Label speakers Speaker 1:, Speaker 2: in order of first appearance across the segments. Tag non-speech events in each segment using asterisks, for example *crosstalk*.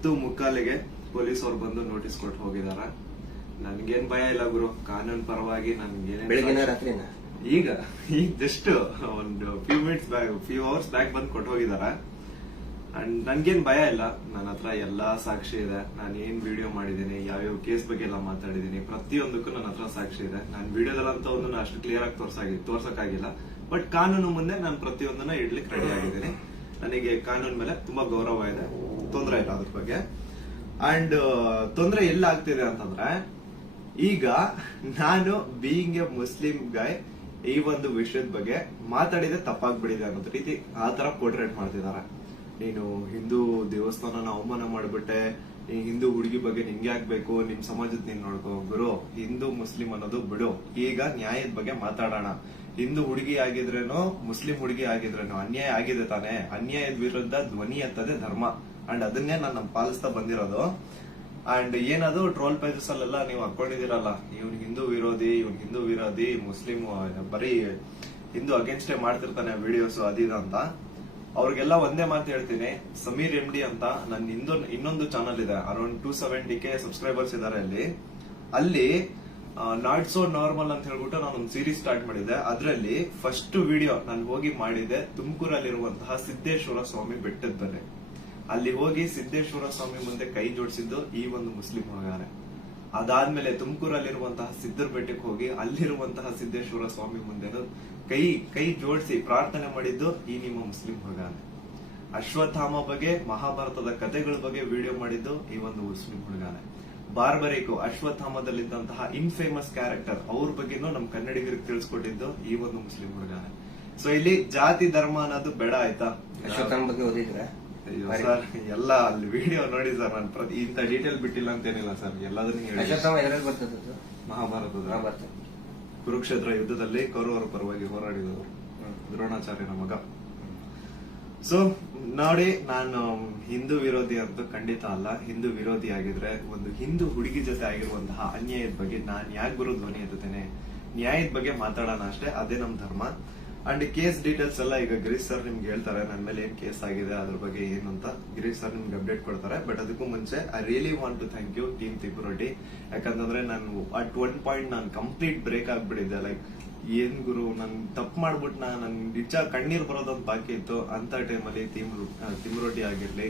Speaker 1: ಹತ್ತು ಮುಕ್ಕಾಲಿಗೆ ಪೊಲೀಸ್ ಅವ್ರು ಬಂದು ನೋಟಿಸ್ ಕೊಟ್ಟು ಹೋಗಿದಾರ ನನ್ಗೇನ್ ಭಯ ಇಲ್ಲ ಗುರು ಕಾನೂನು ಪರವಾಗಿ ನನ್ಗೆ ಈಗ ಈಗ ಜಸ್ಟ್ ಒಂದು few minutes few hours back ಬಂದು ಕೊಟ್ಟು ಹೋಗಿದಾರ ಅಂಡ್ ನನ್ಗೇನ್ ಭಯ ಇಲ್ಲ ನನ್ನ ಹತ್ರ ಎಲ್ಲಾ ಸಾಕ್ಷಿ ಇದೆ ನಾನು ಏನ್ ವಿಡಿಯೋ ಮಾಡಿದ್ದೀನಿ ಯಾವ್ಯಾವ ಕೇಸ್ ಬಗ್ಗೆ ಎಲ್ಲ ಮಾತಾಡಿದೀನಿ ಪ್ರತಿಯೊಂದಕ್ಕೂ ನನ್ನ ಹತ್ರ ಸಾಕ್ಷಿ ಇದೆ ನಾನು ವಿಡಿಯೋದಲ್ಲಂತ ಒಂದು ಅಷ್ಟು ಕ್ಲಿಯರ್ ಆಗಿ ತೋರ್ಸಾಗಿ ಆಗಿಲ್ಲ ಬಟ್ ಕಾನೂನು ಮುಂದೆ ನಾನು ಪ್ರತಿಯೊಂದನ್ನ ಇಡ್ಲಿಕ್ಕೆ ರೆಡಿ ಆಗಿದ್ದೀನಿ ನನಗೆ ಕಾನೂನು ಮೇಲೆ ತುಂಬಾ ಗೌರವ ಇದೆ ತೊಂದರೆ ಇಲ್ಲ ಅದ್ರ ಬಗ್ಗೆ ಅಂಡ್ ತೊಂದರೆ ಎಲ್ಲ ಆಗ್ತಿದೆ ಅಂತಂದ್ರೆ ಈಗ ನಾನು ಬೀಯಿಂಗ್ ಎ ಮುಸ್ಲಿಂ ಗೈ ಈ ಒಂದು ವಿಷಯದ ಬಗ್ಗೆ ಮಾತಾಡಿದ್ರೆ ತಪ್ಪಾಗ್ಬಿಡಿದೆ ಅನ್ನೋದ್ ರೀತಿ ಆ ಪೋರ್ಟ್ರೇಟ್ ಮಾಡ್ತಿದ್ದಾರೆ ನೀನು ಹಿಂದೂ ದೇವಸ್ಥಾನನ ಅವಮಾನ ಮಾಡ್ಬಿಟ್ಟೆ ಹಿಂದೂ ಹುಡುಗಿ ಬಗ್ಗೆ ನಿಂಗೆ ಆಗ್ಬೇಕು ನಿಮ್ ಸಮಾಜದ ನೀನ್ ನೋಡ್ಕೋ ಗುರು ಹಿಂದೂ ಮುಸ್ಲಿಂ ಅನ್ನೋದು ಬಿಡು ಈಗ ನ್ಯಾಯದ ಬಗ್ಗೆ ಮಾತಾಡೋಣ ಹಿಂದೂ ಹುಡುಗಿ ಆಗಿದ್ರೇನು ಮುಸ್ಲಿಂ ಹುಡುಗಿ ಆಗಿದ್ರೇನು ಅನ್ಯಾಯ ಆಗಿದೆ ತಾನೆ ಅನ್ಯಾಯದ ವಿರುದ್ಧ ಧ್ವನಿ ಎತ್ತದೆ ಧರ್ಮ ಅಂಡ್ ಅದನ್ನೇ ನಾನು ಪಾಲಿಸ್ತಾ ಬಂದಿರೋದು ಅಂಡ್ ಏನದು ಟ್ರೋಲ್ ಪೇಜಸ್ ಅಲ್ಲೆಲ್ಲ ನೀವು ಹಾಕೊಂಡಿದಿರಲ್ಲ ಇವ್ನ ಹಿಂದೂ ವಿರೋಧಿ ಇವ್ನ ಹಿಂದೂ ವಿರೋಧಿ ಮುಸ್ಲಿಂ ಬರೀ ಹಿಂದೂ ಏ ಮಾಡ್ತಿರ್ತಾನೆ ವಿಡಿಯೋಸ್ ಅದಿದ ಅಂತ ಅವ್ರಿಗೆಲ್ಲ ಒಂದೇ ಮಾತು ಹೇಳ್ತೀನಿ ಸಮೀರ್ ಎಂ ಡಿ ಅಂತ ನನ್ನ ಇನ್ನೊಂದು ಚಾನಲ್ ಇದೆ around two seventy K subscribers ಇದಾರೆ ಅಲ್ಲಿ ಅಲ್ಲಿ ನಾಟ್ ಸೋ ನಾರ್ಮಲ್ ಅಂತ ಹೇಳ್ಬಿಟ್ಟು ನಾನು ಒಂದು ಸೀರೀಸ್ ಸ್ಟಾರ್ಟ್ ಮಾಡಿದೆ ಅದರಲ್ಲಿ ಫಸ್ಟ್ ವಿಡಿಯೋ ನಾನು ಹೋಗಿ ಮಾಡಿದೆ ತುಮಕೂರಲ್ಲಿರುವಂತಹ ಸಿದ್ದೇಶ್ವರ ಸ್ವಾಮಿ ಬೆಟ್ಟದ ಅಲ್ಲಿ ಹೋಗಿ ಸಿದ್ದೇಶ್ವರ ಸ್ವಾಮಿ ಮುಂದೆ ಕೈ ಜೋಡಿಸಿದ್ದು ಈ ಒಂದು ಮುಸ್ಲಿಂ ಹುಡುಗಾನೆ ಅದಾದ್ಮೇಲೆ ತುಮಕೂರಲ್ಲಿರುವಂತಹ ಸಿದ್ದರ ಬೆಟ್ಟಕ್ಕೆ ಹೋಗಿ ಅಲ್ಲಿರುವಂತಹ ಸಿದ್ದೇಶ್ವರ ಸ್ವಾಮಿ ಮುಂದೆ ಕೈ ಕೈ ಜೋಡಿಸಿ ಪ್ರಾರ್ಥನೆ ಮಾಡಿದ್ದು ಈ ನಿಮ್ಮ ಮುಸ್ಲಿಂ ಹುಡುಗಾನೆ ಅಶ್ವತ್ಥಾಮ ಬಗ್ಗೆ ಮಹಾಭಾರತದ ಕಥೆಗಳ ಬಗ್ಗೆ ವಿಡಿಯೋ ಮಾಡಿದ್ದು ಈ ಒಂದು ಮುಸ್ಲಿಂ ಹುಡುಗಾನೆ ಬಾರ್ಬರೇಕು ಅಶ್ವತ್ಥಾಮದಲ್ಲಿದ್ದಂತಹ ಇನ್ಫೇಮಸ್ ಕ್ಯಾರೆಕ್ಟರ್ ಅವ್ರ ಬಗ್ಗೆನೂ ನಮ್ ಕನ್ನಡಿಗರಿಗೆ ತಿಳಿಸ್ಕೊಟ್ಟಿದ್ದು ಈ ಒಂದು ಮುಸ್ಲಿಂ ಹುಡುಗನೇ ಸೊ ಇಲ್ಲಿ ಜಾತಿ ಧರ್ಮ ಅನ್ನೋದು ಬೇಡ ಆಯ್ತಾ
Speaker 2: ಅಶ್ವತ್ಥಾಮ ಬಗ್ಗೆ ಓದಿದ್ರೆ
Speaker 1: ಸರ್ ಎಲ್ಲ ಅಲ್ಲಿ ವಿಡಿಯೋ ನೋಡಿ ಸರ್ ನಾನು ಪ್ರತಿ ಇಂಥ ಡೀಟೇಲ್ ಬಿಟ್ಟಿಲ್ಲ ಅಂತೇನಿಲ್ಲ ಸರ್ ಎಲ್ಲಾದ್ರೂ ಮಹಾಭಾರತದ ಕುರುಕ್ಷೇತ್ರ ಯುದ್ಧದಲ್ಲಿ ಕೌರವರ ಪರವಾಗಿ ಹೋರಾಡಿದವರು ದ್ರೋಣಾಚಾರ್ಯನ ಮಗ ಸೊ ನೋಡಿ ನಾನು ಹಿಂದೂ ವಿರೋಧಿ ಅಂತ ಖಂಡಿತ ಅಲ್ಲ ಹಿಂದೂ ವಿರೋಧಿ ಆಗಿದ್ರೆ ಒಂದು ಹಿಂದೂ ಹುಡುಗಿ ಜೊತೆ ಆಗಿರುವಂತಹ ಅನ್ಯಾಯದ ಬಗ್ಗೆ ನಾನು ಯಾಕೆ ಗುರು ಧ್ವನಿ ಎತ್ತೇನೆ ನ್ಯಾಯದ ಬಗ್ಗೆ ಮಾತಾಡೋಣ ಅಷ್ಟೇ ಅದೇ ನಮ್ಮ ಧರ್ಮ ಅಂಡ್ ಕೇಸ್ ಡೀಟೇಲ್ಸ್ ಎಲ್ಲ ಈಗ ಗಿರೀಶ್ ಸರ್ ನಿಮ್ಗೆ ಹೇಳ್ತಾರೆ ನನ್ನ ಮೇಲೆ ಏನ್ ಕೇಸ್ ಆಗಿದೆ ಅದ್ರ ಬಗ್ಗೆ ಏನು ಅಂತ ಗಿರೀಶ್ ಸರ್ ನಿಮ್ಗೆ ಅಪ್ಡೇಟ್ ಕೊಡ್ತಾರೆ ಬಟ್ ಅದಕ್ಕೂ ಮುಂಚೆ I really want to thank you team ತಿಪುರೊಟ್ಟಿ ಯಾಕಂದ್ರೆ ನಾನು ಅಟ್ ಒನ್ ಪಾಯಿಂಟ್ ನಾನು ಕಂಪ್ಲೀಟ್ ಬ್ರೇಕ್ ಆಗ್ಬಿಟ್ಟಿದ್ದೆ ಲೈಕ್ ಏನ್ ಗುರು ನನ್ ತಪ್ಪು ಮಾಡ್ಬಿಟ್ ನಾ ನನ್ ನಿಜ ಕಣ್ಣೀರ್ ಬರೋದೊಂದು ಬಾಕಿ ಇತ್ತು ಅಂತ ಟೈಮಲ್ಲಿ ತಿಮ್ರು ತಿಮ್ರೊಟ್ಟಿ ಆಗಿರ್ಲಿ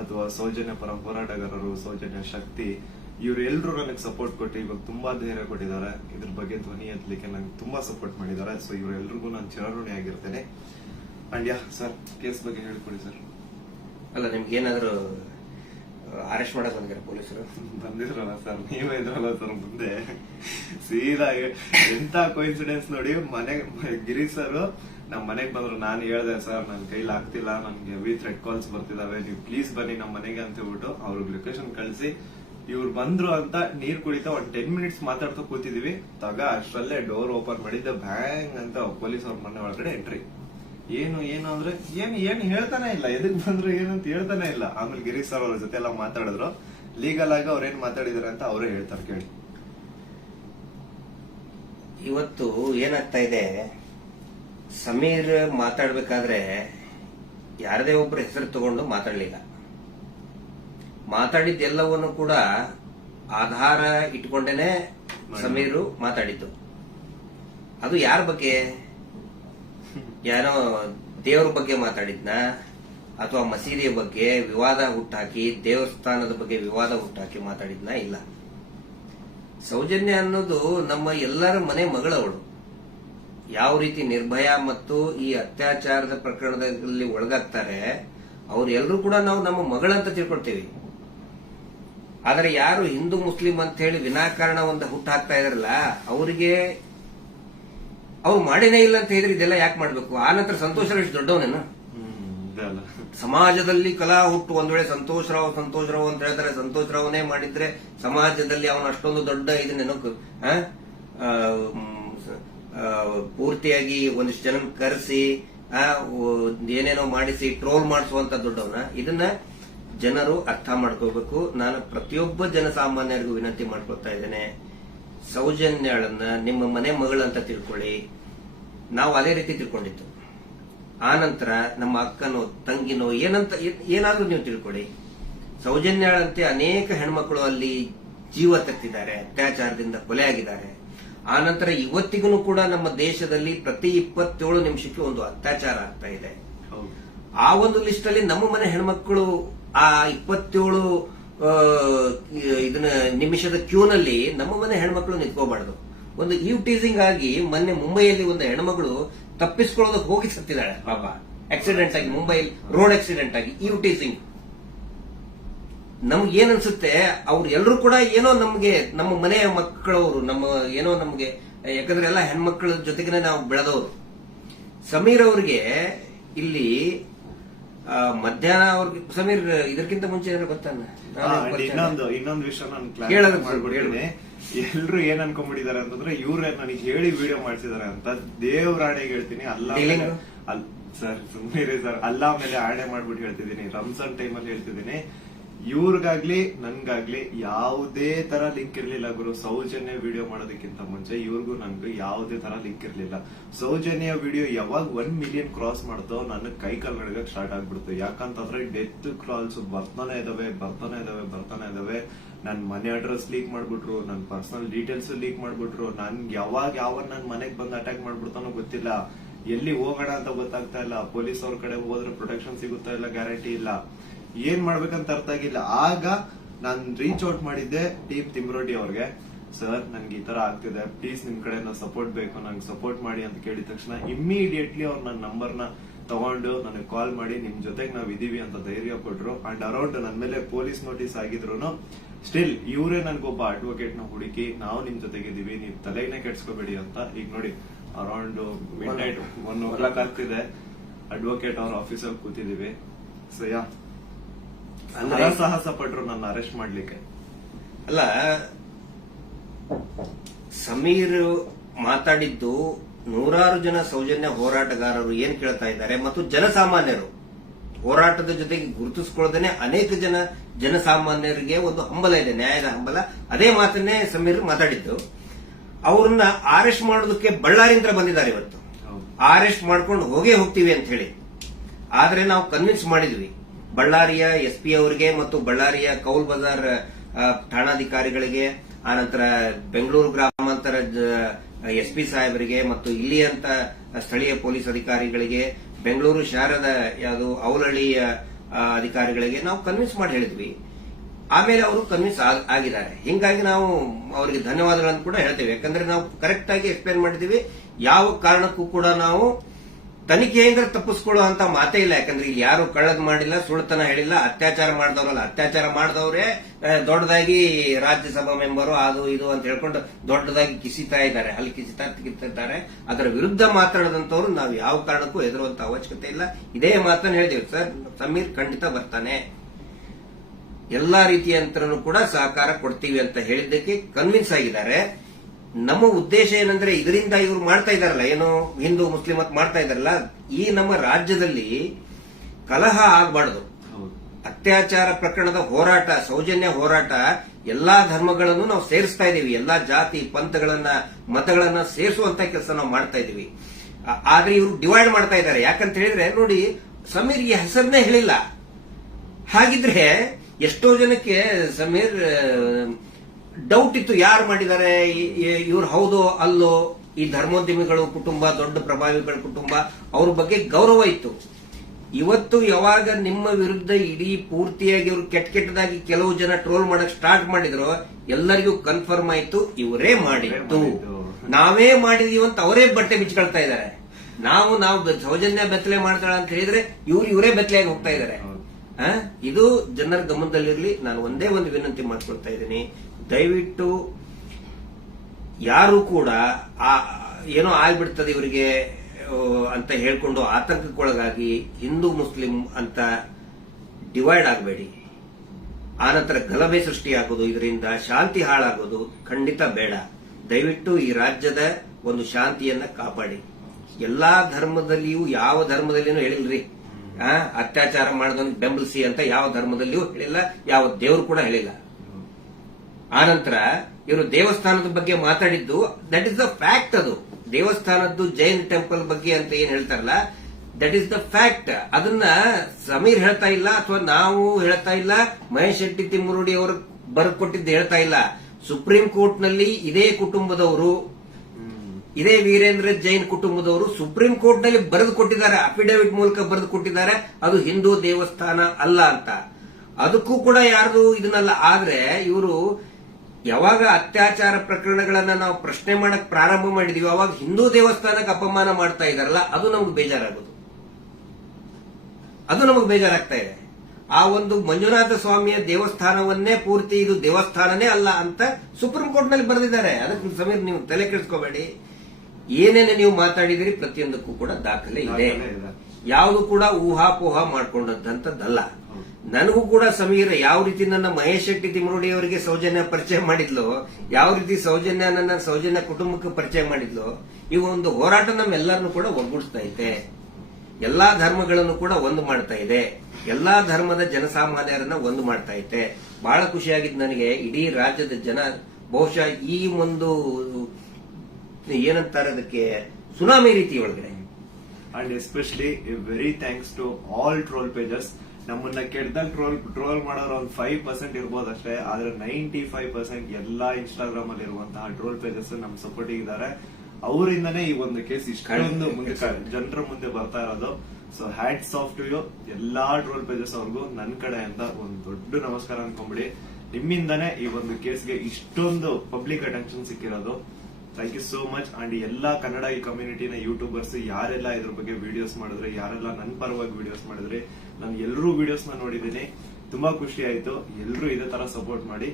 Speaker 1: ಅಥವಾ ಸೌಜನ್ಯ ಪರ ಹೋರಾಟಗಾರರು ಸೌಜನ್ಯ ಶಕ್ತಿ ಇವರೆಲ್ಲರೂ ನನಗೆ ಸಪೋರ್ಟ್ ಕೊಟ್ಟು ಇವಾಗ ತುಂಬಾ ಧೈರ್ಯ ಕೊಟ್ಟಿದ್ದಾರೆ ಇದ್ರ ಬಗ್ಗೆ ಧ್ವನಿ ಎತ್ತಲಿಕ್ಕೆ ನಂಗೆ ತುಂಬಾ ಸಪೋರ್ಟ್ ಮಾಡಿದ್ದಾರೆ ಸೊ ಇವ್ರೆಲ್ರಿಗೂ ನಾನು ಚಿರಋಣಿ ಆಗಿರ್ತೇನೆ ಅಂಡ್ ಯಾ ಸರ್ ಕೇಸ್ ಬಗ್ಗೆ ಹೇಳ್ಕೊಡಿ ಸರ್
Speaker 2: ಅಲ್ಲ ನಿಮ್ಗೆ ಏನಾದರೂ ಅರೆಸ್ಟ್ ಮಾಡಕ್ ಬಂದಿರ ಪೊಲೀಸರು
Speaker 1: ಬಂದಿದ್ರಲ್ಲ ಸರ್ ನೀವೇ ಇದ್ರಲ್ಲ ಸರ್ ಮುಂದೆ ಸೀದಾ ಎಂತ ಕೋಇನ್ಸಿಡೆನ್ಸ್ ನೋಡಿ ಮನೆ ಗಿರೀಶ್ ಸರ್ ನಮ್ಮ ಮನೆಗೆ ಬಂದ್ರು ನಾನು ಹೇಳ್ದೆ ಸರ್ ನನ್ನ ಕೈಲಿ ಆಗ್ತಿಲ್ಲ ನನ್ಗೆ ಹೆವಿ ಥ್ರೆಡ್ ಕಾಲ್ಸ್ ಬರ್ತಿದಾವೆ ನೀವು ಪ್ಲೀಸ್ ಬನ್ನಿ ನಮ್ಮ ಮನೆಗೆ ಅಂತ ಹೇಳ್ಬಿಟ್ಟು ಅವ್ರಿಗೆ ಲೊಕೇಶನ್ ಕಳಿಸಿ ಇವ್ರು ಬಂದ್ರು ಅಂತ ನೀರ್ ಕುಡಿತಾ ಒಂದ್ ಟೆನ್ ಮಿನಿಟ್ಸ್ ಮಾತಾಡ್ತಾ ಕೂತಿದೀವಿ ತಗ ಅಷ್ಟರಲ್ಲೇ ಡೋರ್ ಓಪನ್ ಮಾಡಿದ್ದೆ ಬ್ಯಾಂಗ್ ಅಂತ ಪೊಲೀಸ್ ಅವ್ರ ಮನೆ ಒಳಗಡೆ ಎಂಟ್ರಿ ಏನು ಏನು ಅಂದ್ರೆ ಏನ್ ಏನ್ ಹೇಳ್ತಾನೆ ಇಲ್ಲ ಎದಕ್ ಬಂದ್ರು ಏನಂತ ಹೇಳ್ತಾನೆ ಇಲ್ಲ ಆಮೇಲೆ ಗಿರೀಶ್ ಸರ್ ಅವ್ರ ಜೊತೆ ಎಲ್ಲ ಮಾತಾಡಿದ್ರು ಲೀಗಲ್ ಆಗಿ ಅವ್ರ ಏನ್ ಮಾತಾಡಿದಾರೆ ಅಂತ ಅವರೇ ಹೇಳ್ತಾರೆ ಕೇಳಿ
Speaker 2: ಇವತ್ತು ಏನಾಗ್ತಾ ಇದೆ ಸಮೀರ್ ಮಾತಾಡ್ಬೇಕಾದ್ರೆ ಯಾರದೇ ಒಬ್ಬರ ಹೆಸರು ತಗೊಂಡು ಮಾತಾಡ್ಲಿಲ್ಲ ಮಾತಾಡಿದ್ದೆಲ್ಲವನ್ನು ಕೂಡ ಆಧಾರ ಇಟ್ಕೊಂಡೇನೆ ಸಮೀರು ಮಾತಾಡಿದ್ದು ಅದು ಯಾರ ಬಗ್ಗೆ ಯಾರೋ ದೇವರ ಬಗ್ಗೆ ಮಾತಾಡಿದ್ನ ಅಥವಾ ಮಸೀದಿಯ ಬಗ್ಗೆ ವಿವಾದ ಹುಟ್ಟಾಕಿ ದೇವಸ್ಥಾನದ ಬಗ್ಗೆ ವಿವಾದ ಹುಟ್ಟಾಕಿ ಮಾತಾಡಿದ್ನ ಇಲ್ಲ ಸೌಜನ್ಯ ಅನ್ನೋದು ನಮ್ಮ ಎಲ್ಲರ ಮನೆ ಮಗಳವಳು ಯಾವ ರೀತಿ ನಿರ್ಭಯ ಮತ್ತು ಈ ಅತ್ಯಾಚಾರದ ಪ್ರಕರಣದಲ್ಲಿ ಒಳಗಾಗ್ತಾರೆ ಅವರೆಲ್ಲರೂ ಕೂಡ ನಾವು ನಮ್ಮ ಮಗಳಂತ ತಿಳ್ಕೊಳ್ತೀವಿ ಆದರೆ ಯಾರು ಹಿಂದೂ ಮುಸ್ಲಿಂ ಅಂತ ಹೇಳಿ ವಿನಾಕಾರಣ ಒಂದು ಹುಟ್ಟಾಕ್ತಾ ಇದ್ರಲ್ಲ ಅವರಿಗೆ ಅವ್ರು ಮಾಡೇನೇ ಇಲ್ಲ ಅಂತ ಹೇಳಿದ್ರೆ ಇದೆಲ್ಲ ಯಾಕೆ ಮಾಡಬೇಕು ಆ ನಂತರ ಸಂತೋಷ ಎಷ್ಟು ದೊಡ್ಡವನೇನ ಸಮಾಜದಲ್ಲಿ ಕಲಾ ಹುಟ್ಟು ಒಂದ್ ವೇಳೆ ಸಂತೋಷರಾವ್ ಸಂತೋಷರಾವ್ ಅಂತ ಹೇಳ್ತಾರೆ ಸಂತೋಷರಾವನೇ ಮಾಡಿದ್ರೆ ಸಮಾಜದಲ್ಲಿ ಅವನ ಅಷ್ಟೊಂದು ದೊಡ್ಡ ಇದು ನೆನಕು ಪೂರ್ತಿಯಾಗಿ ಒಂದಿಷ್ಟು ಜನ ಕರೆಸಿ ಏನೇನೋ ಮಾಡಿಸಿ ಟ್ರೋಲ್ ಮಾಡಿಸುವಂತ ದೊಡ್ಡವನ ಇದನ್ನ ಜನರು ಅರ್ಥ ಮಾಡ್ಕೋಬೇಕು ನಾನು ಪ್ರತಿಯೊಬ್ಬ ಜನಸಾಮಾನ್ಯರಿಗೂ ವಿನಂತಿ ಮಾಡ್ಕೊಳ್ತಾ ಇದ್ದೇನೆ ಸೌಜನ್ಯಳನ್ನ ನಿಮ್ಮ ಮನೆ ಮಗಳಂತ ತಿಳ್ಕೊಳ್ಳಿ ನಾವು ಅದೇ ರೀತಿ ತಿಳ್ಕೊಂಡಿತ್ತು ಆ ನಂತರ ನಮ್ಮ ಅಕ್ಕನೋ ತಂಗಿನೋ ಏನಂತ ಏನಾದರೂ ನೀವು ತಿಳ್ಕೊಳ್ಳಿ ಸೌಜನ್ಯಾಳಂತೆ ಅನೇಕ ಹೆಣ್ಮಕ್ಳು ಅಲ್ಲಿ ಜೀವ ತತ್ತಿದ್ದಾರೆ ಅತ್ಯಾಚಾರದಿಂದ ಕೊಲೆ ಆಗಿದ್ದಾರೆ ಆ ನಂತರ ಇವತ್ತಿಗೂ ಕೂಡ ನಮ್ಮ ದೇಶದಲ್ಲಿ ಪ್ರತಿ ಇಪ್ಪತ್ತೇಳು ನಿಮಿಷಕ್ಕೆ ಒಂದು ಅತ್ಯಾಚಾರ ಆಗ್ತಾ ಇದೆ ಆ ಒಂದು ಲಿಸ್ಟ್ ಅಲ್ಲಿ ನಮ್ಮ ಮನೆ ಹೆಣ್ಮಕ್ಳು ಆ ಇಪ್ಪತ್ತೇಳು ಇದನ್ನ ನಿಮಿಷದ ಕ್ಯೂನಲ್ಲಿ ನಮ್ಮ ಮನೆ ಹೆಣ್ಮಕ್ಳು ನಿಂತ್ಕೋಬಾರ್ದು ಒಂದು ಈವ್ ಟೀಸಿಂಗ್ ಆಗಿ ಮೊನ್ನೆ ಮುಂಬೈಯಲ್ಲಿ ಒಂದು ಹೆಣ್ಮಗಳು ತಪ್ಪಿಸ್ಕೊಳ್ಳೋದು ಹೋಗಿ ಸತ್ತಿದ್ದಾಳೆ ಪಾಪ ಆಕ್ಸಿಡೆಂಟ್ ಆಗಿ ಮುಂಬೈ ರೋಡ್ ಆಕ್ಸಿಡೆಂಟ್ ಆಗಿ ಈವ್ ಟೀಸಿಂಗ್ ನಮ್ಗೆ ಏನ್ ಅನ್ಸುತ್ತೆ ಅವ್ರು ಎಲ್ಲರೂ ಕೂಡ ಏನೋ ನಮ್ಗೆ ನಮ್ಮ ಮನೆಯ ಮಕ್ಕಳವರು ನಮ್ಮ ಏನೋ ನಮ್ಗೆ ಯಾಕಂದ್ರೆ ಎಲ್ಲ ಹೆಣ್ಮಕ್ಳ ಜೊತೆಗೇನೆ ನಾವು ಬೆಳೆದವರು ಸಮೀರ್ ಅವ್ರಿಗೆ ಇಲ್ಲಿ ಮಧ್ಯಾಹ್ನ ಅವ್ರಿಗೆ ಸಮೀರ್ ಇದಕ್ಕಿಂತ ಮುಂಚೆ ಏನಾದ್ರು ಗೊತ್ತಾನ
Speaker 1: ಇನ್ನೊಂದು ವಿಷಯ ನಾನು ಎಲ್ರು ಏನ್ ಅನ್ಕೊಂಡ್ಬಿಟ್ಟಿದ್ದಾರೆ ಅಂತಂದ್ರೆ ಇವ್ರೆ ನನಗೆ ಹೇಳಿ ವಿಡಿಯೋ ಮಾಡಿಸಿದಾರೆ ಅಂತ ದೇವ್ರಾಣೆಗೆ ಹೇಳ್ತೀನಿ ಅಲ್ಲ ಅಲ್ ಸರ್ ಸುಮ್ಮನೆ ಸರ್ ಅಲ್ಲ ಮೇಲೆ ಆಣೆ ಮಾಡ್ಬಿಟ್ಟು ಹೇಳ್ತಿದ್ದೀನಿ ರಂಜಾನ್ ಟೈಮ್ ಅಲ್ಲಿ ಹೇಳ್ತಿದ್ದೀನಿ ಇವ್ರಿಗಾಗ್ಲಿ ನನ್ಗಾಗ್ಲಿ ಯಾವುದೇ ತರ ಲಿಂಕ್ ಇರ್ಲಿಲ್ಲ ಗುರು ಸೌಜನ್ಯ ವಿಡಿಯೋ ಮಾಡೋದಕ್ಕಿಂತ ಮುಂಚೆ ಇವ್ರಿಗೂ ನನ್ಗೂ ಯಾವುದೇ ತರ ಲಿಂಕ್ ಇರ್ಲಿಲ್ಲ ಸೌಜನ್ಯ ವಿಡಿಯೋ ಯಾವಾಗ ಒನ್ ಮಿಲಿಯನ್ ಕ್ರಾಸ್ ಮಾಡ್ತೋ ನನ್ನ ಕೈ ಕಾಲ್ ನಡಗಕ್ ಸ್ಟಾರ್ಟ್ ಆಗ್ಬಿಡ್ತು ಯಾಕಂತಂದ್ರೆ ಡೆತ್ ಕ್ರಾಲ್ಸ್ ಬರ್ತಾನೆ ಇದಾವೆ ಬರ್ತಾನೆ ಇದಾವೆ ಬರ್ತಾನೆ ಇದಾವೆ ನನ್ನ ಮನೆ ಅಡ್ರೆಸ್ ಲೀಕ್ ಮಾಡ್ಬಿಟ್ರು ನನ್ನ ಪರ್ಸನಲ್ ಡೀಟೇಲ್ಸ್ ಲೀಕ್ ಮಾಡ್ಬಿಟ್ರು ನನ್ಗೆ ಯಾವಾಗ ಯಾವಾಗ ನನ್ನ ಮನೆಗೆ ಬಂದು ಅಟ್ಯಾಕ್ ಮಾಡ್ಬಿಡ್ತಾನೋ ಗೊತ್ತಿಲ್ಲ ಎಲ್ಲಿ ಹೋಗೋಣ ಅಂತ ಗೊತ್ತಾಗ್ತಾ ಇಲ್ಲ ಪೊಲೀಸ್ ಅವ್ರ ಕಡೆ ಹೋದ್ರೆ ಪ್ರೊಟೆಕ್ಷನ್ ಸಿಗುತ್ತಾ ಇಲ್ಲ ಗ್ಯಾರಂಟಿ ಇಲ್ಲ ಏನ್ ಮಾಡ್ಬೇಕಂತ ಅರ್ಥ ಆಗಿಲ್ಲ ಆಗ ನಾನು ರೀಚ್ ಔಟ್ ಮಾಡಿದ್ದೆ ಟೀಮ್ ತಿಮ್ರೋಡಿ ಅವ್ರಿಗೆ ಸರ್ ನನ್ಗೆ ಈ ತರ ಆಗ್ತಿದೆ ಪ್ಲೀಸ್ ನಿಮ್ ಕಡೆ ಸಪೋರ್ಟ್ ಬೇಕು ನಂಗೆ ಸಪೋರ್ಟ್ ಮಾಡಿ ಅಂತ ಕೇಳಿದ ತಕ್ಷಣ ಇಮ್ಮಿಡಿಯೇಟ್ಲಿ ಅವ್ರು ನನ್ನ ನಂಬರ್ನ ತಗೊಂಡು ನನಗೆ ಕಾಲ್ ಮಾಡಿ ನಿಮ್ ಜೊತೆಗೆ ನಾವು ಇದೀವಿ ಅಂತ ಧೈರ್ಯ ಕೊಟ್ರು ಅಂಡ್ ಅರೌಂಡ್ ನನ್ನ ಮೇಲೆ ಪೊಲೀಸ್ ನೋಟಿಸ್ ಆಗಿದ್ರು ಸ್ಟಿಲ್ ಇವರೇ ನನ್ಗೊಬ್ಬ ಅಡ್ವೊಕೇಟ್ ನ ಹುಡುಕಿ ನಾವು ನಿಮ್ ಇದೀವಿ ನೀವ್ ತಲೆನೇ ಕೆಡ್ಸ್ಕೋಬೇಡಿ ಅಂತ ಈಗ ನೋಡಿ around midnight one o'clock ಆಗ್ತಿದೆ ಅಡ್ವೊಕೇಟ್ ಅವ್ರ ಆಫೀಸಲ್ಲಿ ಕೂತಿದೀವಿ ಸಹಸ ಸಾಹಸ ಪಟ್ರು ನನ್ನ ಅರೆಸ್ಟ್ ಮಾಡ್ಲಿಕ್ಕೆ
Speaker 2: ಅಲ್ಲ ಸಮೀರ್ ಮಾತಾಡಿದ್ದು ನೂರಾರು ಜನ ಸೌಜನ್ಯ ಹೋರಾಟಗಾರರು ಏನ್ ಕೇಳ್ತಾ ಇದ್ದಾರೆ ಮತ್ತು ಜನಸಾಮಾನ್ಯರು ಹೋರಾಟದ ಜೊತೆಗೆ ಗುರುತಿಸಿಕೊಳ್ಳದೇ ಅನೇಕ ಜನ ಜನಸಾಮಾನ್ಯರಿಗೆ ಒಂದು ಹಂಬಲ ಇದೆ ನ್ಯಾಯದ ಹಂಬಲ ಅದೇ ಮಾತನ್ನೇ ಸಮೀರ್ ಮಾತಾಡಿದ್ದು ಅವ್ರನ್ನ ಅರೆಸ್ಟ್ ಮಾಡೋದಕ್ಕೆ ಬಳ್ಳಾರಿಯಿಂದ ಬಂದಿದ್ದಾರೆ ಇವತ್ತು ಅರೆಸ್ಟ್ ಮಾಡ್ಕೊಂಡು ಹೋಗೇ ಹೋಗ್ತೀವಿ ಅಂತ ಹೇಳಿ ಆದ್ರೆ ನಾವು ಕನ್ವಿನ್ಸ್ ಮಾಡಿದ್ವಿ ಬಳ್ಳಾರಿಯ ಎಸ್ ಪಿ ಅವರಿಗೆ ಮತ್ತು ಬಳ್ಳಾರಿಯ ಕೌಲ್ ಬಜಾರ್ ಠಾಣಾಧಿಕಾರಿಗಳಿಗೆ ಆನಂತರ ಬೆಂಗಳೂರು ಗ್ರಾಮಾಂತರ ಎಸ್ ಪಿ ಸಾಹೇಬರಿಗೆ ಮತ್ತು ಇಲ್ಲಿಯಂತ ಸ್ಥಳೀಯ ಪೊಲೀಸ್ ಅಧಿಕಾರಿಗಳಿಗೆ ಬೆಂಗಳೂರು ಶಹರದ ಯಾವುದು ಅವಲಹಳ್ಳಿಯ ಅಧಿಕಾರಿಗಳಿಗೆ ನಾವು ಕನ್ವಿನ್ಸ್ ಮಾಡಿ ಹೇಳಿದ್ವಿ ಆಮೇಲೆ ಅವರು ಕನ್ವಿನ್ಸ್ ಆಗಿದ್ದಾರೆ ಹಿಂಗಾಗಿ ನಾವು ಅವರಿಗೆ ಧನ್ಯವಾದಗಳನ್ನು ಕೂಡ ಹೇಳ್ತೇವೆ ಯಾಕಂದ್ರೆ ನಾವು ಕರೆಕ್ಟ್ ಆಗಿ ಎಕ್ಸ್ಪ್ಲೇನ್ ಮಾಡಿದೀವಿ ಯಾವ ಕಾರಣಕ್ಕೂ ಕೂಡ ನಾವು ತನಿಖೆಯಿಂದ ತಪ್ಪಿಸ್ಕೊಳ್ಳುವಂತ ಅಂತ ಮಾತೇ ಇಲ್ಲ ಯಾಕಂದ್ರೆ ಇಲ್ಲಿ ಯಾರು ಕಳ್ಳದ್ ಮಾಡಿಲ್ಲ ಸುಳ್ತನ ಹೇಳಿಲ್ಲ ಅತ್ಯಾಚಾರ ಮಾಡಿದವರಲ್ಲ ಅತ್ಯಾಚಾರ ಮಾಡಿದವ್ರೆ ದೊಡ್ಡದಾಗಿ ರಾಜ್ಯಸಭಾ ಮೆಂಬರು ಅದು ಇದು ಅಂತ ಹೇಳ್ಕೊಂಡು ದೊಡ್ಡದಾಗಿ ಕಿಸಿತಾ ಇದ್ದಾರೆ ಅಲ್ಲಿ ಕಿಸಿತಾ ಕಿತ್ತಿದ್ದಾರೆ ಅದರ ವಿರುದ್ಧ ಮಾತಾಡದಂತವ್ರು ನಾವು ಯಾವ ಕಾರಣಕ್ಕೂ ಹೆದರುವಂತ ಅವಶ್ಯಕತೆ ಇಲ್ಲ ಇದೇ ಮಾತನ್ನು ಹೇಳಿದೆವು ಸರ್ ಸಮೀರ್ ಖಂಡಿತ ಬರ್ತಾನೆ ಎಲ್ಲಾ ರೀತಿಯ ಕೂಡ ಸಹಕಾರ ಕೊಡ್ತೀವಿ ಅಂತ ಹೇಳಿದ್ದಕ್ಕೆ ಕನ್ವಿನ್ಸ್ ಆಗಿದ್ದಾರೆ ನಮ್ಮ ಉದ್ದೇಶ ಏನಂದ್ರೆ ಇದರಿಂದ ಇವರು ಮಾಡ್ತಾ ಇದಾರಲ್ಲ ಏನು ಹಿಂದೂ ಮುಸ್ಲಿಂ ಅಂತ ಮಾಡ್ತಾ ಇದಾರಲ್ಲ ಈ ನಮ್ಮ ರಾಜ್ಯದಲ್ಲಿ ಕಲಹ ಆಗ್ಬಾರ್ದು ಅತ್ಯಾಚಾರ ಪ್ರಕರಣದ ಹೋರಾಟ ಸೌಜನ್ಯ ಹೋರಾಟ ಎಲ್ಲಾ ಧರ್ಮಗಳನ್ನು ನಾವು ಸೇರಿಸ್ತಾ ಇದೀವಿ ಎಲ್ಲಾ ಜಾತಿ ಪಂಥಗಳನ್ನ ಮತಗಳನ್ನ ಸೇರಿಸುವಂತ ಕೆಲಸ ನಾವು ಮಾಡ್ತಾ ಇದೀವಿ ಆದ್ರೆ ಇವರು ಡಿವೈಡ್ ಮಾಡ್ತಾ ಇದಾರೆ ಯಾಕಂತ ಹೇಳಿದ್ರೆ ನೋಡಿ ಸಮೀರ್ ಈ ಹೆಸರನ್ನೇ ಹೇಳಿಲ್ಲ ಹಾಗಿದ್ರೆ ಎಷ್ಟೋ ಜನಕ್ಕೆ ಸಮೀರ್ ಡೌಟ್ ಇತ್ತು ಯಾರು ಮಾಡಿದ್ದಾರೆ ಇವ್ರು ಹೌದು ಅಲ್ಲೋ ಈ ಧರ್ಮೋದ್ಯಮಿಗಳು ಕುಟುಂಬ ದೊಡ್ಡ ಪ್ರಭಾವಿಗಳ ಕುಟುಂಬ ಅವ್ರ ಬಗ್ಗೆ ಗೌರವ ಇತ್ತು ಇವತ್ತು ಯಾವಾಗ ನಿಮ್ಮ ವಿರುದ್ಧ ಇಡೀ ಪೂರ್ತಿಯಾಗಿ ಇವರು ಕೆಟ್ಟ ಕೆಟ್ಟದಾಗಿ ಕೆಲವು ಜನ ಟ್ರೋಲ್ ಮಾಡಕ್ ಸ್ಟಾರ್ಟ್ ಮಾಡಿದ್ರು ಎಲ್ಲರಿಗೂ ಕನ್ಫರ್ಮ್ ಆಯ್ತು ಇವರೇ ಮಾಡಿತ್ತು ನಾವೇ ಮಾಡಿದೀವಿ ಅಂತ ಅವರೇ ಬಟ್ಟೆ ಬಿಚ್ಕೊಳ್ತಾ ಇದ್ದಾರೆ ನಾವು ನಾವು ಸೌಜನ್ಯ ಬೆತ್ತಲೆ ಮಾಡ್ತಾಳ ಅಂತ ಹೇಳಿದ್ರೆ ಇವ್ರು ಇವರೇ ಬೆತ್ತಲೆಯಾಗಿ ಹೋಗ್ತಾ ಇದ್ದಾರೆ ಇದು ಜನರ ಗಮನದಲ್ಲಿರ್ಲಿ ನಾನು ಒಂದೇ ಒಂದು ವಿನಂತಿ ಮಾಡ್ಕೊಳ್ತಾ ಇದ್ದೀನಿ ದಯವಿಟ್ಟು ಯಾರು ಕೂಡ ಆ ಏನೋ ಆಗ್ಬಿಡ್ತದೆ ಇವರಿಗೆ ಅಂತ ಹೇಳ್ಕೊಂಡು ಆತಂಕಕ್ಕೊಳಗಾಗಿ ಹಿಂದೂ ಮುಸ್ಲಿಂ ಅಂತ ಡಿವೈಡ್ ಆಗಬೇಡಿ ಆನಂತರ ಗಲಭೆ ಸೃಷ್ಟಿಯಾಗೋದು ಇದರಿಂದ ಶಾಂತಿ ಹಾಳಾಗೋದು ಖಂಡಿತ ಬೇಡ ದಯವಿಟ್ಟು ಈ ರಾಜ್ಯದ ಒಂದು ಶಾಂತಿಯನ್ನ ಕಾಪಾಡಿ ಎಲ್ಲಾ ಧರ್ಮದಲ್ಲಿಯೂ ಯಾವ ಧರ್ಮದಲ್ಲಿನೂ ಹೇಳಿಲ್ರಿ ಅತ್ಯಾಚಾರ ಮಾಡೋದನ್ನು ಬೆಂಬಲಿಸಿ ಅಂತ ಯಾವ ಧರ್ಮದಲ್ಲಿಯೂ ಹೇಳಿಲ್ಲ ಯಾವ ದೇವರು ಕೂಡ ಹೇಳಿಲ್ಲ ಆನಂತರ ಇವರು ದೇವಸ್ಥಾನದ ಬಗ್ಗೆ ಮಾತಾಡಿದ್ದು ದಟ್ ಇಸ್ ದ ಫ್ಯಾಕ್ಟ್ ಅದು ದೇವಸ್ಥಾನದ್ದು ಜೈನ್ ಟೆಂಪಲ್ ಬಗ್ಗೆ ಅಂತ ಏನ್ ಹೇಳ್ತಾರಲ್ಲ ದಟ್ ಇಸ್ ದ ಫ್ಯಾಕ್ಟ್ ಅದನ್ನ ಸಮೀರ್ ಹೇಳ್ತಾ ಇಲ್ಲ ಅಥವಾ ನಾವು ಹೇಳ್ತಾ ಇಲ್ಲ ಮಹೇಶ್ ಶೆಟ್ಟಿ ತಿಮ್ಮುರುಡಿ ಅವರು ಬರ್ಕೊಟ್ಟಿದ್ದು ಹೇಳ್ತಾ ಇಲ್ಲ ಸುಪ್ರೀಂ ಕೋರ್ಟ್ ನಲ್ಲಿ ಇದೇ ಕುಟುಂಬದವರು ಇದೇ ವೀರೇಂದ್ರ ಜೈನ್ ಕುಟುಂಬದವರು ಸುಪ್ರೀಂ ಕೋರ್ಟ್ ನಲ್ಲಿ ಬರೆದು ಕೊಟ್ಟಿದ್ದಾರೆ ಅಫಿಡವಿಟ್ ಮೂಲಕ ಬರೆದು ಕೊಟ್ಟಿದ್ದಾರೆ ಅದು ಹಿಂದೂ ದೇವಸ್ಥಾನ ಅಲ್ಲ ಅಂತ ಅದಕ್ಕೂ ಕೂಡ ಯಾರ್ದು ಇದನ್ನಲ್ಲ ಆದ್ರೆ ಇವರು ಯಾವಾಗ ಅತ್ಯಾಚಾರ ಪ್ರಕರಣಗಳನ್ನ ನಾವು ಪ್ರಶ್ನೆ ಮಾಡಕ್ ಪ್ರಾರಂಭ ಮಾಡಿದೀವಿ ಅವಾಗ ಹಿಂದೂ ದೇವಸ್ಥಾನಕ್ಕೆ ಅಪಮಾನ ಮಾಡ್ತಾ ಇದಾರಲ್ಲ ಅದು ನಮ್ಗೆ ಬೇಜಾರಾಗೋದು ಅದು ನಮಗ್ ಬೇಜಾರಾಗ್ತಾ ಇದೆ ಆ ಒಂದು ಮಂಜುನಾಥ ಸ್ವಾಮಿಯ ದೇವಸ್ಥಾನವನ್ನೇ ಪೂರ್ತಿ ಇದು ದೇವಸ್ಥಾನನೇ ಅಲ್ಲ ಅಂತ ಸುಪ್ರೀಂ ಕೋರ್ಟ್ ನಲ್ಲಿ ಬರೆದಿದ್ದಾರೆ ಅದಕ್ಕೆ ಸಮೀರ್ ನೀವು ತಲೆ ಕೆಡಿಸ್ಕೋಬೇಡಿ ಏನೇನೆ ನೀವು ಮಾತಾಡಿದಿರಿ ಪ್ರತಿಯೊಂದಕ್ಕೂ ಕೂಡ ದಾಖಲೆ ಇದೆ ಯಾವುದು ಕೂಡ ಊಹಾಪೋಹ ಮಾಡಿಕೊಂಡಂತದ್ದಲ್ಲ ನನಗೂ ಕೂಡ ಸಮೀರ ಯಾವ ರೀತಿ ನನ್ನ ಮಹೇಶ್ ಶೆಟ್ಟಿ ತಿಮರುಡಿ ಅವರಿಗೆ ಸೌಜನ್ಯ ಪರಿಚಯ ಮಾಡಿದ್ಲು ಯಾವ ರೀತಿ ಸೌಜನ್ಯ ನನ್ನ ಸೌಜನ್ಯ ಕುಟುಂಬಕ್ಕೆ ಪರಿಚಯ ಮಾಡಿದ್ಲು ಈ ಒಂದು ಹೋರಾಟ ನಮ್ಮೆಲ್ಲರನ್ನು ಕೂಡ ಒಗ್ಗೂಡಿಸ್ತಾ ಇದೆ ಎಲ್ಲಾ ಧರ್ಮಗಳನ್ನು ಕೂಡ ಒಂದು ಮಾಡ್ತಾ ಇದೆ ಎಲ್ಲಾ ಧರ್ಮದ ಜನಸಾಮಾನ್ಯರನ್ನ ಒಂದು ಮಾಡ್ತಾ ಇದೆ ಬಹಳ ಖುಷಿಯಾಗಿದ್ದು ನನಗೆ ಇಡೀ ರಾಜ್ಯದ ಜನ ಬಹುಶಃ ಈ ಒಂದು ಏನಂತಾರೆ ಅದಕ್ಕೆ ಸುನಾಮಿ ರೀತಿ ಒಳಗಡೆ
Speaker 1: and especially very thanks to all troll pages ನಮ್ಮನ್ನ ಕೆಟ್ಟದಾಗ ಟ್ರೋಲ್ ಟ್ರೋಲ್ ಮಾಡೋರು ಒಂದು ಫೈವ್ ಪರ್ಸೆಂಟ್ ಇರ್ಬೋದು ಅಷ್ಟೇ ಆದ್ರೆ ನೈಂಟಿ ಫೈವ್ ಪರ್ಸೆಂಟ್ ಎಲ್ಲಾ ಇನ್ಸ್ಟಾಗ್ರಾಮ್ ಅಲ್ಲಿ ಇರುವಂತಹ ಟ್ರೋಲ್ ಪೇಜಸ್ ನಮ್ ಸಪೋರ್ಟ್ ಇದ್ದಾರೆ ಅವರಿಂದನೇ ಈ ಒಂದು ಕೇಸ್ ಇಷ್ಟೊಂದು ಮುಂದೆ ಜನರ ಮುಂದೆ ಬರ್ತಾ ಇರೋದು so hats off to you ಎಲ್ಲಾ ಟ್ರೋಲ್ ಪೇಜಸ್ ಅವ್ರಿಗೂ ನನ್ನ ಅಂತ ಒಂದು ದೊಡ್ಡ ನಮಸ್ಕಾರ ಅನ್ಕೊಂಬಿಡಿ ನಿಮ್ಮಿಂದನೇ ಈ ಒಂದು ಕೇಸ್ಗೆ ಇಷ್ಟೊಂದು ಪಬ್ಲಿಕ್ ಅಟೆನ್ಷನ್ ಸಿಕ್ಕಿರೋದು thank you so much and ಎಲ್ಲ ಕನ್ನಡ ಈ ಕಮ್ಯುನಿಟಿನ ಯೂಟ್ಯೂಬರ್ಸ್ ಯಾರೆಲ್ಲ ಇದ್ರ ಬಗ್ಗೆ ವಿಡಿಯೋಸ್ ಮಾಡಿದ್ರೆ ಯಾರೆಲ್ಲ ನನ್ನ ಪರವಾಗಿ ವಿಡಿಯೋಸ್ ಮಾಡಿದ್ರೆ ನಾನು ಎಲ್ಲರೂ ನ ನೋಡಿದ್ದೀನಿ ತುಂಬಾ ಖುಷಿ ಆಯ್ತು ಎಲ್ಲರೂ ಇದೇ ತರ ಸಪೋರ್ಟ್ ಮಾಡಿ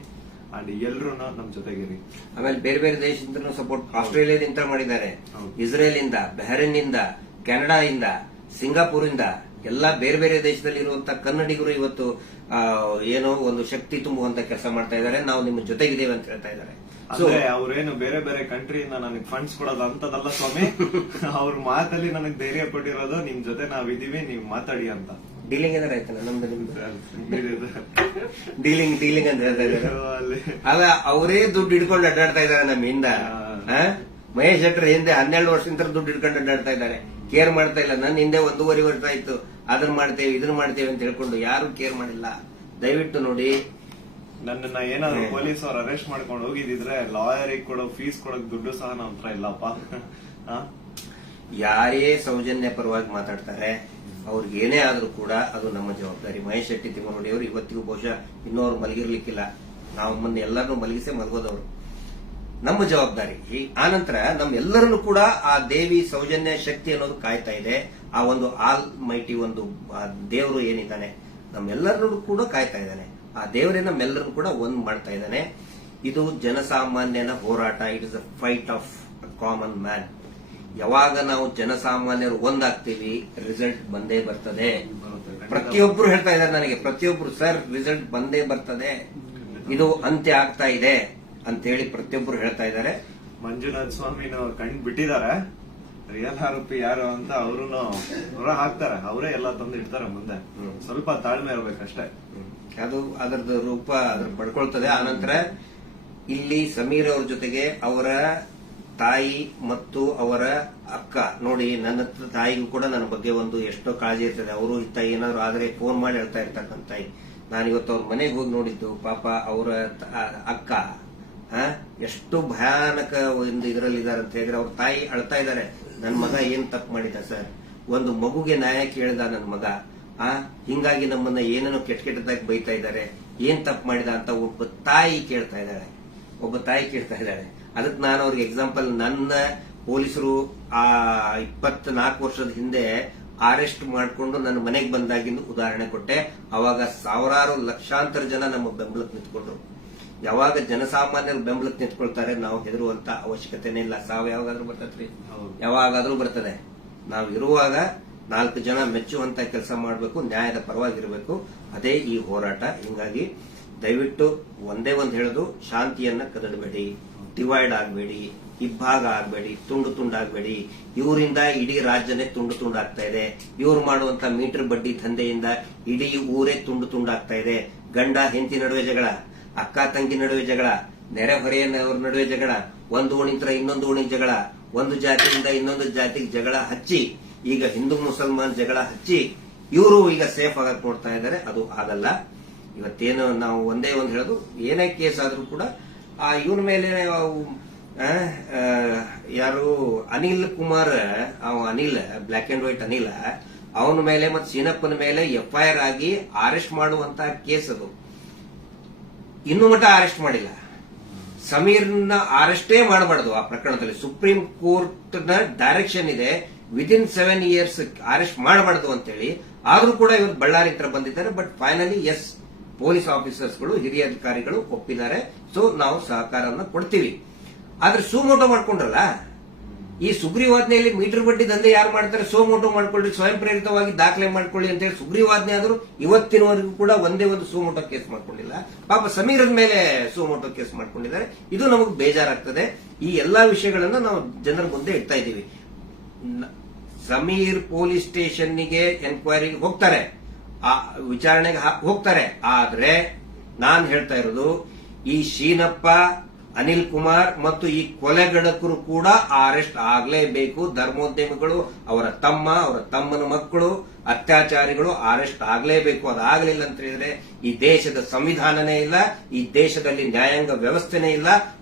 Speaker 1: ಅಂಡ್ ಎಲ್ಲರೂ ನಮ್ ಜೊತೆಗಿರಿ
Speaker 2: ಆಮೇಲೆ ಬೇರೆ ಬೇರೆ ದೇಶದಿಂದ ಸಪೋರ್ಟ್ ಆಸ್ಟ್ರೇಲಿಯಾದಿಂದ ಮಾಡಿದ್ದಾರೆ ಇಸ್ರೇಲ್ ಇಂದ ಬಹರೇನ್ ಇಂದ ಕೆನಡಾ ಇಂದ ಸಿಂಗಾಪುರ್ ಇಂದ ಎಲ್ಲಾ ಬೇರೆ ಬೇರೆ ದೇಶದಲ್ಲಿ ಇರುವಂತ ಕನ್ನಡಿಗರು ಇವತ್ತು ಏನೋ ಒಂದು ಶಕ್ತಿ ತುಂಬುವಂತ ಕೆಲಸ ಮಾಡ್ತಾ ಇದ್ದಾರೆ ನಾವು ನಿಮ್ಮ ಜೊತೆಗಿದ್ದೇವೆ ಅಂತ ಹೇಳ್ತಾ ಇದ್ದಾರೆ
Speaker 1: ಅಂದ್ರೆ ಅವ್ರೇನು ಬೇರೆ ಬೇರೆ ಕಂಟ್ರಿಯಿಂದ ನನಗೆ ಫಂಡ್ಸ್ ಕೊಡೋದು ಅಂತದಲ್ಲ ಸ್ವಾಮಿ *laughs* ಅವ್ರ ಮಾತಲ್ಲಿ ನನಗೆ ಧೈರ್ಯ ಕೊಟ್ಟಿರೋದು ನಿಮ್ ಜೊತೆ ನಾವಿದೀವಿ ನೀವ್ ಮಾತಾಡಿ ಅಂತ
Speaker 2: ಡೀಲಿಂಗ್ ಅಂದ್ರೆ ಆಯ್ತಲ್ಲ ನಮ್ದು ಡೀಲಿಂಗ್ ಡೀಲಿಂಗ್ ಅಂತ ಹೇಳ್ತಾ ಇದ್ದಾರೆ ಅಲ್ಲ ಅವರೇ ದುಡ್ಡು ಹಿಡ್ಕೊಂಡು ಅಡ್ಡಾಡ್ತಾ ಇದಾರೆ ನಮ್ಮಿಂದ ಮಹೇಶ್ ಶೆಟ್ಟರ್ ಹಿಂದೆ ಹನ್ನೆರಡು ವರ್ಷದಿಂದ ದುಡ್ಡು ಹಿಡ್ಕೊಂಡು ಅಡ್ಡಾಡ್ತಾ ಇದ್ದಾರೆ ಕೇರ್ ಮಾಡ್ತಾ ಇಲ್ಲ ನನ್ನ ಹಿಂದೆ ಒಂದೂವರೆ ವರ್ಷ ಆಯ್ತು ಅದನ್ನ ಮಾಡ್ತೇವೆ ಇದನ್ನ ಮಾಡ್ತೇವೆ ಅಂತ ಹೇಳ್ಕೊಂಡು ಯಾರು ಕೇರ್ ಮಾಡಿಲ್ಲ ದಯವಿಟ್ಟು ನೋಡಿ
Speaker 1: ನನ್ನ ಏನಾದ್ರು ಪೊಲೀಸ್ ಅವ್ರು ಅರೆಸ್ಟ್ ಮಾಡ್ಕೊಂಡು ಹೋಗಿದ್ರೆ ಲಾಯರ್ ಕೊಡೋ ಫೀಸ್ ಕೊಡೋಕ್ ದುಡ್ಡು ಸಹ ನಮ್ಮ ಹತ್ರ ಇಲ್ಲಪ್ಪ *laughs*
Speaker 2: ಯಾರೇ ಸೌಜನ್ಯ ಪರವಾಗಿ ಮಾತಾಡ್ತಾರೆ ಅವ್ರಿಗೆ ಏನೇ ಆದ್ರೂ ಕೂಡ ಅದು ನಮ್ಮ ಜವಾಬ್ದಾರಿ ಮಹೇಶ್ ಶೆಟ್ಟಿ ಅವರು ಇವತ್ತಿಗೂ ಬಹುಶಃ ಇನ್ನೂ ಮಲಗಿರ್ಲಿಕ್ಕಿಲ್ಲ ನಾವು ಮೊನ್ನೆ ಎಲ್ಲರನ್ನೂ ಮಲಗಿಸೇ ಮಲಗೋದವರು ನಮ್ಮ ಜವಾಬ್ದಾರಿ ಆ ನಂತರ ನಮ್ಮೆಲ್ಲರನ್ನು ಕೂಡ ಆ ದೇವಿ ಸೌಜನ್ಯ ಶಕ್ತಿ ಅನ್ನೋದು ಕಾಯ್ತಾ ಇದೆ ಆ ಒಂದು ಆಲ್ ಮೈಟಿ ಒಂದು ದೇವರು ಏನಿದ್ದಾನೆ ನಮ್ಮೆಲ್ಲರನ್ನು ಕೂಡ ಕಾಯ್ತಾ ಇದ್ದಾನೆ ಆ ದೇವರೇ ನಮ್ಮೆಲ್ಲರೂ ಕೂಡ ಒಂದ್ ಮಾಡ್ತಾ ಇದ್ದಾನೆ ಇದು ಜನಸಾಮಾನ್ಯನ ಹೋರಾಟ it is a fight of a common man ಯಾವಾಗ ನಾವು ಜನಸಾಮಾನ್ಯರು ಒಂದಾಗ್ತೀವಿ ರಿಸಲ್ಟ್ ಬಂದೇ ಬರ್ತದೆ ಪ್ರತಿಯೊಬ್ರು ಹೇಳ್ತಾ ಇದ್ದಾರೆ ನನಗೆ ಪ್ರತಿಯೊಬ್ರು ಸರ್ ರಿಸಲ್ಟ್ ಬಂದೇ ಬರ್ತದೆ ಇದು ಅಂತ್ಯ ಆಗ್ತಾ ಇದೆ ಅಂತ ಹೇಳಿ ಪ್ರತಿಯೊಬ್ರು ಹೇಳ್ತಾ ಇದ್ದಾರೆ
Speaker 1: ಮಂಜುನಾಥ್ ಸ್ವಾಮಿ ಕಂಡು ಬಿಟ್ಟಿದ್ದಾರೆ ರಿಯಲ್ ಆರೋಪಿ ಯಾರು ಅಂತ ಅವರು ಹೊರ ಹಾಕ್ತಾರೆ ಅವರೇ ಎಲ್ಲ ತಂದು ಇಡ್ತಾರೆ ಮುಂದೆ ಸ್ವಲ್ಪ ತಾಳ್ಮೆ ಇರ್ಬೇಕಷ್ಟೇ
Speaker 2: ಅದು ಅದರದ್ದು ರೂಪ ಅದ್ರ ಪಡ್ಕೊಳ್ತದೆ ಆನಂತರ ಇಲ್ಲಿ ಸಮೀರ್ ಅವ್ರ ಜೊತೆಗೆ ಅವರ ತಾಯಿ ಮತ್ತು ಅವರ ಅಕ್ಕ ನೋಡಿ ನನ್ನ ತಾಯಿಗೂ ಕೂಡ ನನ್ನ ಬಗ್ಗೆ ಒಂದು ಎಷ್ಟೋ ಕಾಳಜಿ ಇರ್ತದೆ ಅವರು ಇತ್ತ ಏನಾದ್ರು ಆದರೆ ಫೋನ್ ಮಾಡಿ ಹೇಳ್ತಾ ಇರ್ತಕ್ಕಂಥ ತಾಯಿ ನಾನು ಇವತ್ತು ಅವ್ರ ಮನೆಗೆ ಹೋಗಿ ನೋಡಿದ್ದು ಪಾಪ ಅವರ ಅಕ್ಕ ಎಷ್ಟು ಭಯಾನಕ ಒಂದು ಇದರಲ್ಲಿ ಅಂತ ಹೇಳಿದ್ರೆ ಅವ್ರ ತಾಯಿ ಅಳ್ತಾ ಇದ್ದಾರೆ ನನ್ನ ಮಗ ಏನ್ ತಪ್ಪು ಮಾಡಿದ ಸರ್ ಒಂದು ಮಗುಗೆ ನ್ಯಾಯ ಕೇಳಿದ ನನ್ನ ಮಗ ಆ ಹಿಂಗಾಗಿ ನಮ್ಮನ್ನ ಏನೇನೋ ಕೆಟ್ಟ ಕೆಟ್ಟದಾಗಿ ಬೈತಾ ಇದ್ದಾರೆ ಏನ್ ತಪ್ಪು ಮಾಡಿದ ಅಂತ ಒಬ್ಬ ತಾಯಿ ಕೇಳ್ತಾ ಇದ್ದಾಳೆ ಒಬ್ಬ ತಾಯಿ ಕೇಳ್ತಾ ಇದ್ದಾಳೆ ಅದಕ್ಕೆ ನಾನು ಅವ್ರಿಗೆ ಎಕ್ಸಾಂಪಲ್ ನನ್ನ ಪೊಲೀಸರು ಆ ನಾಲ್ಕು ವರ್ಷದ ಹಿಂದೆ ಅರೆಸ್ಟ್ ಮಾಡಿಕೊಂಡು ನನ್ನ ಮನೆಗೆ ಬಂದಾಗಿಂದು ಉದಾಹರಣೆ ಕೊಟ್ಟೆ ಅವಾಗ ಸಾವಿರಾರು ಲಕ್ಷಾಂತರ ಜನ ನಮ್ಮ ಬೆಂಬಲಕ್ಕೆ ನಿಂತ್ಕೊಂಡ್ರು ಯಾವಾಗ ಜನಸಾಮಾನ್ಯರು ಬೆಂಬಲಕ್ಕೆ ನಿಂತ್ಕೊಳ್ತಾರೆ ನಾವು ಹೆದರುವಂತ ಅವಶ್ಯಕತೆನೇ ಇಲ್ಲ ಸಾವು ಯಾವಾಗಾದ್ರೂ ಬರ್ತೈತ್ರಿ ಯಾವಾಗಾದ್ರೂ ಬರ್ತದೆ ನಾವು ಇರುವಾಗ ನಾಲ್ಕು ಜನ ಮೆಚ್ಚುವಂತ ಕೆಲಸ ಮಾಡಬೇಕು ನ್ಯಾಯದ ಪರವಾಗಿರಬೇಕು ಅದೇ ಈ ಹೋರಾಟ ಹಿಂಗಾಗಿ ದಯವಿಟ್ಟು ಒಂದೇ ಒಂದು ಹೇಳೋದು ಶಾಂತಿಯನ್ನ ಕದಡಬೇಡಿ ಡಿವೈಡ್ ಆಗಬೇಡಿ ಇಬ್ಬಾಗ ಆಗಬೇಡಿ ತುಂಡು ತುಂಡಾಗಬೇಡಿ ಇವರಿಂದ ಇಡೀ ರಾಜ್ಯನೇ ತುಂಡು ತುಂಡಾಗ್ತಾ ಇದೆ ಇವ್ರು ಮಾಡುವಂತ ಮೀಟರ್ ಬಡ್ಡಿ ದಂಧೆಯಿಂದ ಇಡೀ ಊರೇ ತುಂಡು ತುಂಡಾಗ್ತಾ ಇದೆ ಗಂಡ ಹೆಂಡತಿ ನಡುವೆ ಜಗಳ ಅಕ್ಕ ತಂಗಿ ನಡುವೆ ಜಗಳ ನೆರೆಹೊರೆಯವ್ರ ನಡುವೆ ಜಗಳ ಒಂದು ಓಣಿಂತರ ಇನ್ನೊಂದು ಓಣಿ ಜಗಳ ಒಂದು ಜಾತಿಯಿಂದ ಇನ್ನೊಂದು ಜಾತಿಗೆ ಜಗಳ ಹಚ್ಚಿ ಈಗ ಹಿಂದೂ ಮುಸಲ್ಮಾನ್ ಜಗಳ ಹಚ್ಚಿ ಇವರು ಈಗ ಸೇಫ್ ಆಗಕ್ಕೆ ನೋಡ್ತಾ ಇದ್ದಾರೆ ಅದು ಆಗಲ್ಲ ಇವತ್ತೇನು ನಾವು ಒಂದೇ ಒಂದು ಹೇಳೋದು ಏನೇ ಕೇಸ್ ಆದರೂ ಕೂಡ ಆ ಇವನ ಮೇಲೆ ಯಾರು ಅನಿಲ್ ಕುಮಾರ್ ಅವ Anil black and white Anil ಅವನ ಮೇಲೆ ಮತ್ತೆ ಸೀನಪ್ಪನ ಮೇಲೆ ಎಫ್ಐಆರ್ ಆಗಿ ಅರೆಸ್ಟ್ ಮಾಡುವಂತ ಕೇಸ್ ಅದು ಇನ್ನು ಮಟ್ಟ ಅರೆಸ್ಟ್ ಮಾಡಿಲ್ಲ ಸಮೀರ್ನ ಅರೆಸ್ಟೇ ಮಾಡಬಾರ್ದು ಆ ಪ್ರಕರಣದಲ್ಲಿ ಸುಪ್ರೀಂ ನ ಡೈರೆಕ್ಷನ್ ಇದೆ ವಿದಿನ್ ಸೆವೆನ್ ಇಯರ್ಸ್ ಅರೆಸ್ಟ್ ಮಾಡಬಾರ್ದು ಅಂತೇಳಿ ಆದ್ರೂ ಕೂಡ ಇವರು ಬಳ್ಳಾರಿ ಹತ್ರ ಬಂದಿದ್ದಾರೆ ಬಟ್ ಫೈನಲಿ ಎಸ್ ಪೊಲೀಸ್ ಗಳು ಹಿರಿಯ ಅಧಿಕಾರಿಗಳು ಒಪ್ಪಿದ್ದಾರೆ ಸೊ ನಾವು ಸಹಕಾರವನ್ನ ಕೊಡ್ತೀವಿ ಆದ್ರೆ ಸುಮೋಟೋ ಮಾಡ್ಕೊಂಡ್ರಲ್ಲ ಈ ಸುಗ್ರೀವಾಜ್ಞೆಯಲ್ಲಿ ಮೀಟರ್ ಬಡ್ಡಿ ದಂಧೆ ಯಾರು ಮಾಡ್ತಾರೆ ಸೋಮೋಟೋ ಮಾಡ್ಕೊಳ್ಳಿ ಸ್ವಯಂ ಪ್ರೇರಿತವಾಗಿ ದಾಖಲೆ ಮಾಡ್ಕೊಳ್ಳಿ ಅಂತ ಹೇಳಿ ಸುಗ್ರೀವಾಜ್ಞೆ ಆದ್ರೂ ಇವತ್ತಿನವರೆಗೂ ಕೂಡ ಒಂದೇ ಒಂದು ಸೋಮೋಟೋ ಕೇಸ್ ಮಾಡ್ಕೊಂಡಿಲ್ಲ ಪಾಪ ಸಮೀರದ ಮೇಲೆ ಸೋಮೋಟೋ ಕೇಸ್ ಮಾಡ್ಕೊಂಡಿದ್ದಾರೆ ಇದು ನಮಗೆ ಬೇಜಾರಾಗ್ತದೆ ಈ ಎಲ್ಲಾ ವಿಷಯಗಳನ್ನ ನಾವು ಜನರ ಮುಂದೆ ಇಡ್ತಾ ಇದ್ದೀವಿ ಸಮೀರ್ ಪೊಲೀಸ್ ಸ್ಟೇಷನ್ಗೆ ಎನ್ಕ್ವೈರಿಗೆ ಹೋಗ್ತಾರೆ ಆ ವಿಚಾರಣೆಗೆ ಹೋಗ್ತಾರೆ ಆದ್ರೆ ನಾನು ಹೇಳ್ತಾ ಇರೋದು ಈ ಶೀನಪ್ಪ ಅನಿಲ್ ಕುಮಾರ್ ಮತ್ತು ಈ ಕೊಲೆಗಡಕರು ಕೂಡ ಅರೆಸ್ಟ್ ಆಗಲೇಬೇಕು ಧರ್ಮೋದ್ಯಮಿಗಳು ಅವರ ತಮ್ಮ ಅವರ ತಮ್ಮನ ಮಕ್ಕಳು ಅತ್ಯಾಚಾರಿಗಳು ಅರೆಸ್ಟ್ ಆಗಲೇಬೇಕು ಅದಾಗಲಿಲ್ಲ ಅಂತ ಹೇಳಿದ್ರೆ ಈ ದೇಶದ ಸಂವಿಧಾನನೇ ಇಲ್ಲ ಈ ದೇಶದಲ್ಲಿ ನ್ಯಾಯಾಂಗ ವ್ಯವಸ್ಥೆನೇ ಇಲ್ಲ